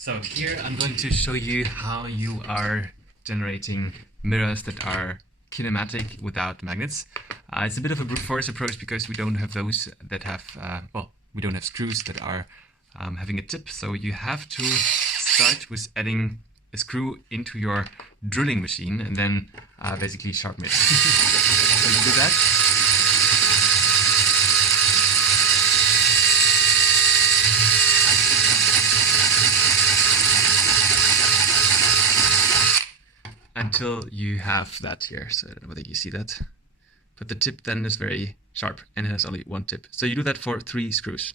So here I'm going to show you how you are generating mirrors that are kinematic without magnets. It's a bit of a brute force approach because we don't have those that have, we don't have screws that are having a tip. So you have to start with adding a screw into your drilling machine and then basically sharpen it. So you do that. Until you have that here. So I don't know whether you see that. But the tip then is very sharp and it has only one tip. So you do that for 3 screws.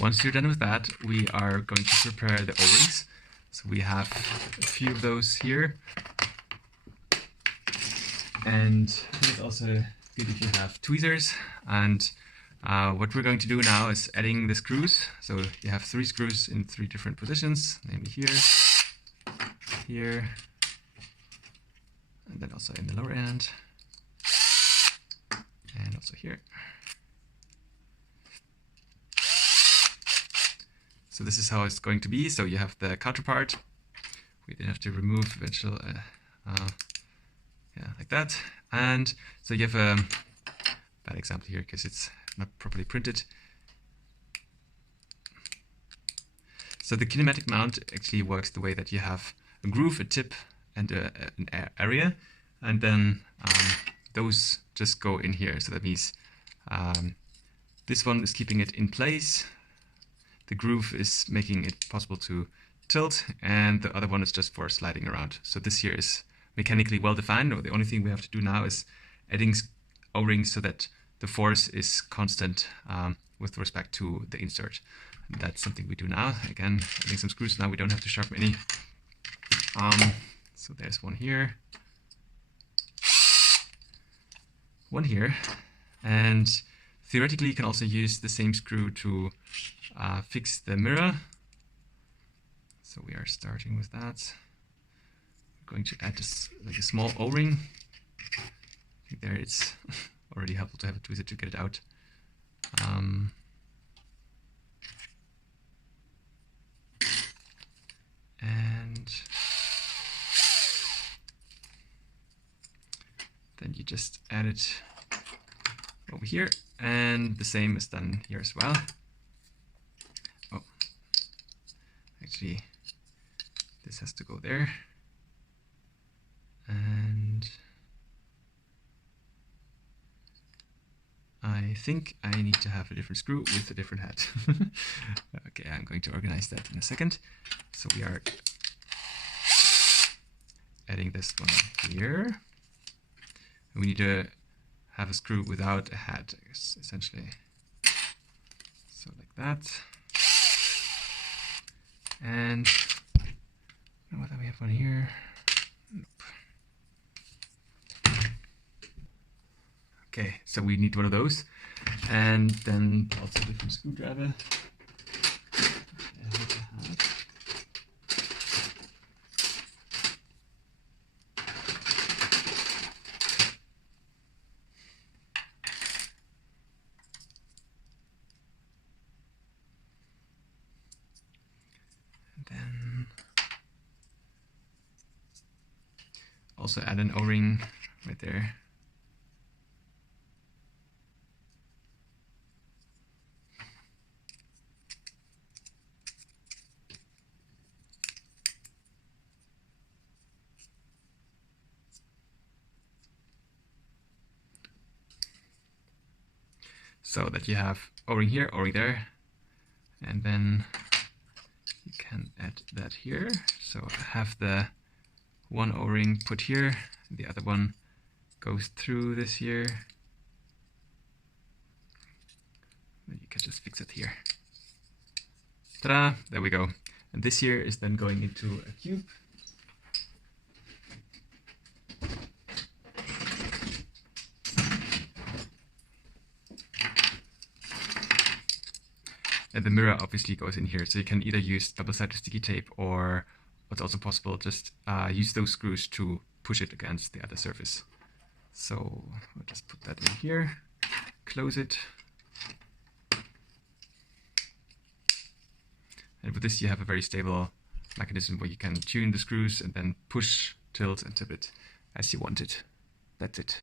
Once you're done with that, we are going to prepare the O-rings. So we have a few of those here. And it's also good if you have tweezers. And what we're going to do now is adding the screws. So you have 3 screws in 3 different positions, namely here, here, and then also in the lower end, and also here. So this is how it's going to be. So you have the counterpart. We then have to remove eventually, yeah, like that. And so you have a bad example here because it's not properly printed. So the kinematic mount actually works the way that you have a groove, a tip, and an area, and then those just go in here. So that means this one is keeping it in place. The groove is making it possible to tilt, and the other one is just for sliding around. So this here is mechanically well defined. The only thing we have to do now is adding O-rings so that the force is constant with respect to the insert. And that's something we do now. Again, adding some screws now. We don't have to sharpen any. So there's one here, one here, and theoretically you can also use the same screw to fix the mirror. So we are starting with that. We're going to add this like a small O-ring. I think there it's already helpful to have a tweezer to get it out. And then you just add it over here, and the same is done here as well. Oh, actually, this has to go there. And I think I need to have a different screw with a different head. Okay, I'm going to organize that in a second. So we are adding this one here. And we need to have a screw without a head, essentially. So like that. And what do we have on here? Nope. Okay, so we need one of those, and then also a different screwdriver. And then also add an O-ring right there. So that you have O-ring here, O-ring there, and then you can add that here. So I have the one O-ring put here, the other one goes through this here. And you can just fix it here. Ta-da! There we go. And this here is then going into a cube. And the mirror obviously goes in here, so you can either use double-sided sticky tape, or what's also possible, just use those screws to push it against the other surface. So we'll just put that in here, close it. And with this you have a very stable mechanism where you can tune the screws and then push, tilt and tip it as you want it. That's it.